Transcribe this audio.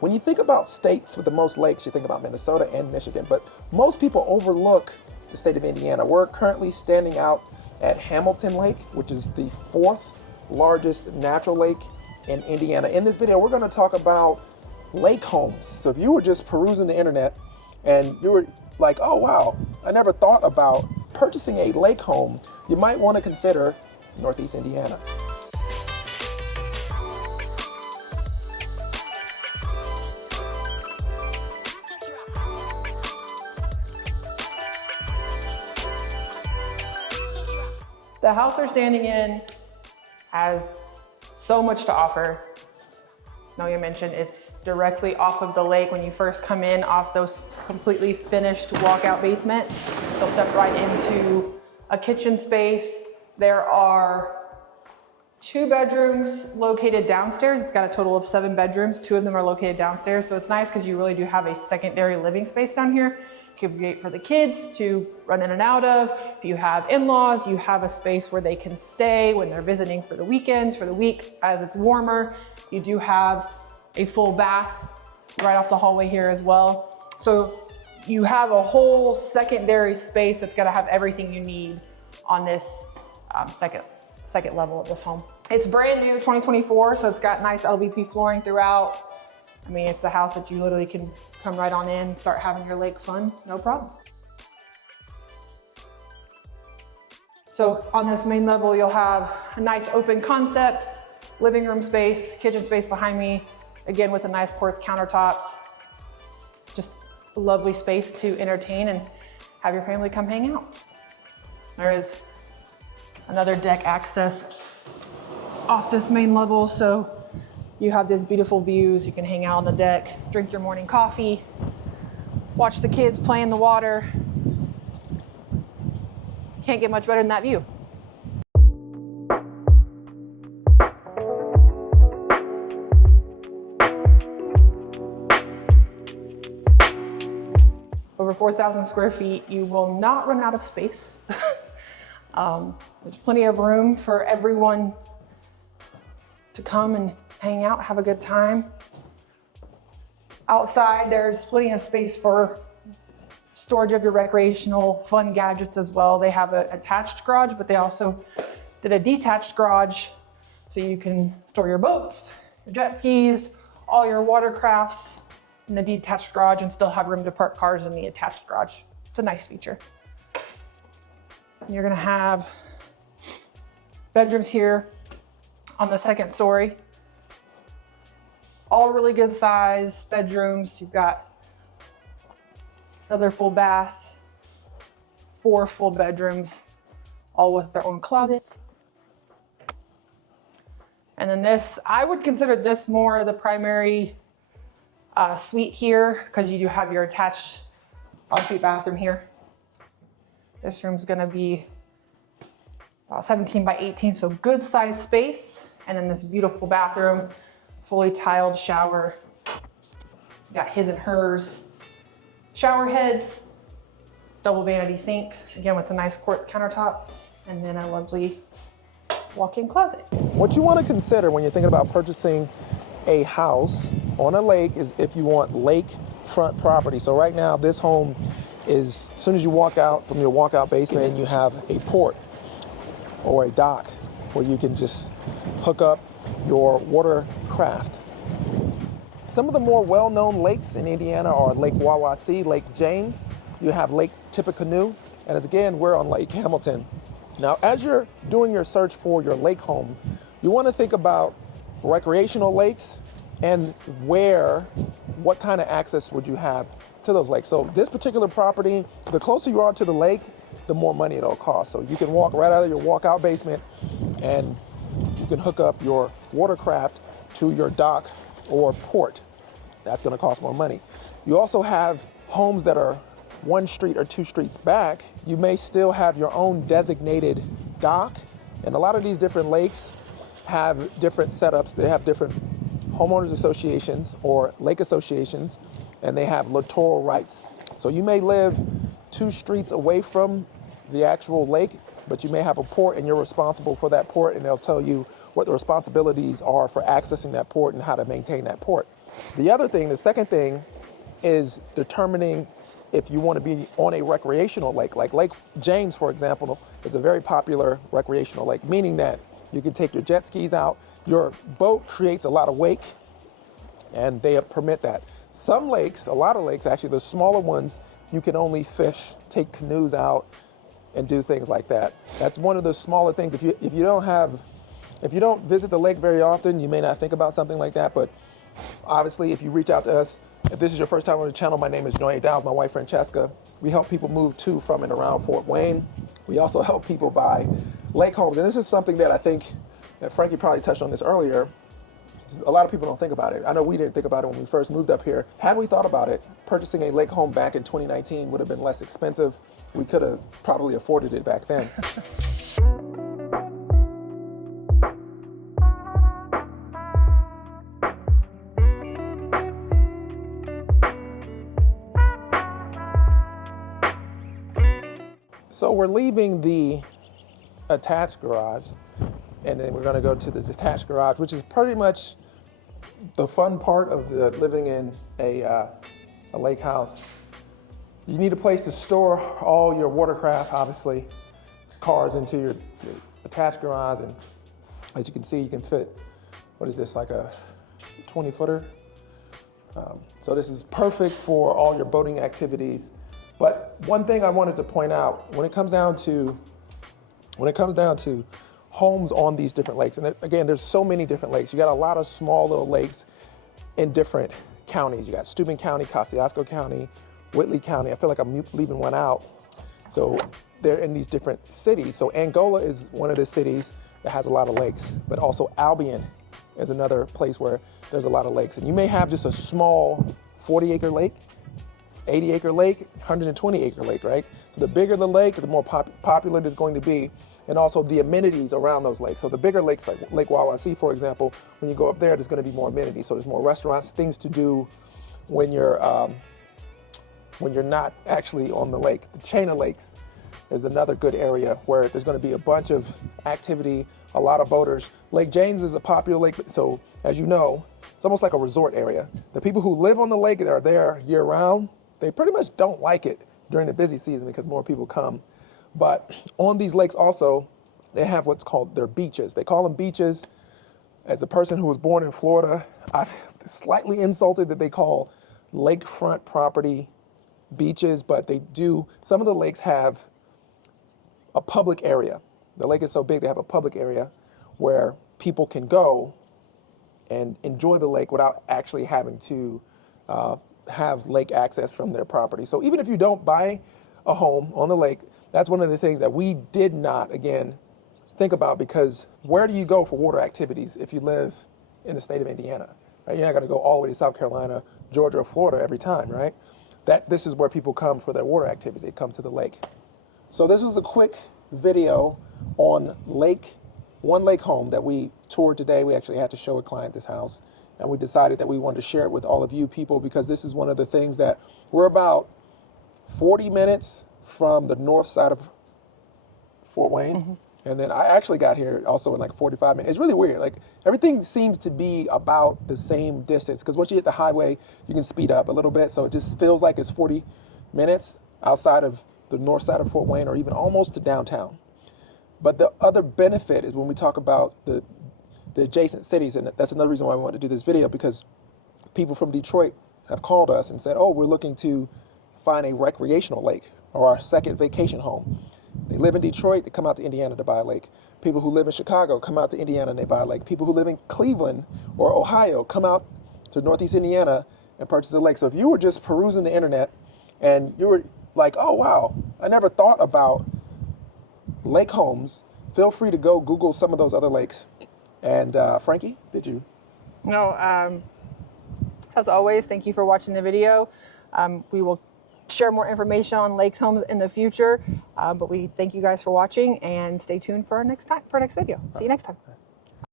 When you think about states with the most lakes, you think about Minnesota and Michigan, but most people overlook the state of Indiana. We're currently standing out at Hamilton Lake, which is the 4th largest natural lake in Indiana. In this video, we're going to talk about lake homes. So if you were just perusing the internet and you were like, oh wow, I never thought about purchasing a lake home, you might want to consider Northeast Indiana. The house we're standing in has so much to offer. Knowe mentioned it's directly off of the lake. When you first come in off those completely finished walkout basement, you'll step right into a kitchen space. There are 2 bedrooms located downstairs. It's got a total of 7 bedrooms. 2 of them are located downstairs. So it's nice because you really do have a secondary living space down here. Could be great for the kids to run in and out of. If you have in-laws, you have a space where they can stay when they're visiting for the weekends, for the week as it's warmer. You do have a full bath right off the hallway here as well. So you have a whole secondary space that's gonna have everything you need on this second level of this home. It's brand new, 2024, so it's got nice LVP flooring throughout. I mean, it's a house that you literally can come right on in, start having your lake fun, no problem. So on this main level, you'll have a nice open concept, living room space, kitchen space behind me, again with a nice quartz countertops. Just a lovely space to entertain and have your family come hang out. There is another deck access off this main level, so you have these beautiful views. You can hang out on the deck, drink your morning coffee, watch the kids play in the water. Can't get much better than that view. Over 4,000 square feet, you will not run out of space. There's plenty of room for everyone to come and hang out, have a good time. Outside, there's plenty of space for storage of your recreational fun gadgets as well. They have an attached garage, but they also did a detached garage so you can store your boats, your jet skis, all your watercrafts in the detached garage and still have room to park cars in the attached garage. It's a nice feature. And you're gonna have bedrooms here on the 2nd story. All really good size bedrooms. You've got another full bath, 4 full bedrooms, all with their own closets. And then this, I would consider this more the primary suite here because you do have your attached ensuite bathroom here. This room's gonna be about 17 by 18, so good size space. And then this beautiful bathroom, fully tiled shower. Got his and hers shower heads, double vanity sink, again with a nice quartz countertop, and then a lovely walk-in closet. What you want to consider when you're thinking about purchasing a house on a lake is if you want lakefront property. So right now, this home is, as soon as you walk out from your walkout basement, you have a port or a dock where you can just hook up your watercraft. Some of the more well-known lakes in Indiana are Lake Wawasee, Lake James. You have Lake Tippecanoe, and as again, we're on Lake Hamilton. Now, as you're doing your search for your lake home, you want to think about recreational lakes and what kind of access would you have to those lakes. So this particular property, the closer you are to the lake, the more money it'll cost. So you can walk right out of your walkout basement and you can hook up your watercraft to your dock or port. That's going to cost more money. You also have homes that are 1 street or 2 streets back. You may still have your own designated dock, and a lot of these different lakes have different setups. They have different homeowners associations or lake associations, and they have littoral rights. So you may live 2 streets away from the actual lake, but you may have a port and you're responsible for that port, and they'll tell you what the responsibilities are for accessing that port and how to maintain that port. The other thing, the second thing, is determining if you want to be on a recreational lake. Like Lake James, for example, is a very popular recreational lake, meaning that you can take your jet skis out. Your boat creates a lot of wake, and they permit that. Some lakes, a lot of lakes actually, the smaller ones, you can only fish, take canoes out, and do things like that. That's one of the smaller things. If you don't visit the lake very often, you may not think about something like that. But obviously, if you reach out to us, if this is your first time on the channel, my name is Knowe. My wife Francesca. We help people move to, from, and around Fort Wayne. We also help people buy lake homes, and this is something that I think that Franki probably touched on this earlier. A lot of people don't think about it. I know we didn't think about it when we first moved up here. Had we thought about it, purchasing a lake home back in 2019 would have been less expensive. We could have probably afforded it back then. So we're leaving the attached garage, and then we're going to go to the detached garage, which is pretty much the fun part of living in a lake house. You need a place to store all your watercraft, obviously, cars into your attached garage, and as you can see, you can fit, what is this, like a 20-footer? So this is perfect for all your boating activities. But one thing I wanted to point out, when it comes down to homes on these different lakes, and again, there's so many different lakes. You got a lot of small little lakes in different counties. You got Steuben County, Kosciuszko County, Whitley County. I feel like I'm leaving one out. So they're in these different cities. So Angola is one of the cities that has a lot of lakes, but also Albion is another place where there's a lot of lakes. And you may have just a small 40-acre lake, 80-acre lake, 120-acre lake, right? So the bigger the lake, the more popular it is going to be, and also the amenities around those lakes. So the bigger lakes, like Lake Wawasee, for example, when you go up there, there's going to be more amenities. So there's more restaurants, things to do when you're not actually on the lake. The chain of lakes is another good area where there's going to be a bunch of activity, a lot of boaters. Lake James is a popular lake, so as you know, it's almost like a resort area. The people who live on the lake that are there year-round, they pretty much don't like it during the busy season because more people come. But on these lakes also, they have what's called their beaches. They call them beaches. As a person who was born in Florida, I'm slightly insulted that they call lakefront property beaches, but they do. Some of the lakes have a public area. The lake is so big, they have a public area where people can go and enjoy the lake without actually having to have lake access from their property. So even if you don't buy a home on the lake, that's one of the things that we did not, again, think about, because where do you go for water activities if you live in the state of Indiana? Right? You're not going to go all the way to South Carolina, Georgia, or Florida every time, right? This is where people come for their water activities. They come to the lake. So this was a quick video on one lake home that we toured today. We actually had to show a client this house, and we decided that we wanted to share it with all of you people, because this is one of the things that we're about 40 minutes from the north side of Fort Wayne. Mm-hmm. And then I actually got here also in like 45 minutes. It's really weird. Like everything seems to be about the same distance, because once you hit the highway, you can speed up a little bit. So it just feels like it's 40 minutes outside of the north side of Fort Wayne, or even almost to downtown. But the other benefit is when we talk about the adjacent cities, and that's another reason why we wanted to do this video, because people from Detroit have called us and said, oh, we're looking to find a recreational lake or our second vacation home. They live in Detroit, they come out to Indiana to buy a lake. People who live in Chicago come out to Indiana and they buy a lake. People who live in Cleveland or Ohio come out to Northeast Indiana and purchase a lake. So if you were just perusing the internet and you were like, oh wow, I never thought about lake homes, feel free to go Google some of those other lakes. And Franki, did you? No, as always, thank you for watching the video. We will share more information on lake homes in the future, but we thank you guys for watching, and stay tuned for our next video. See you next time.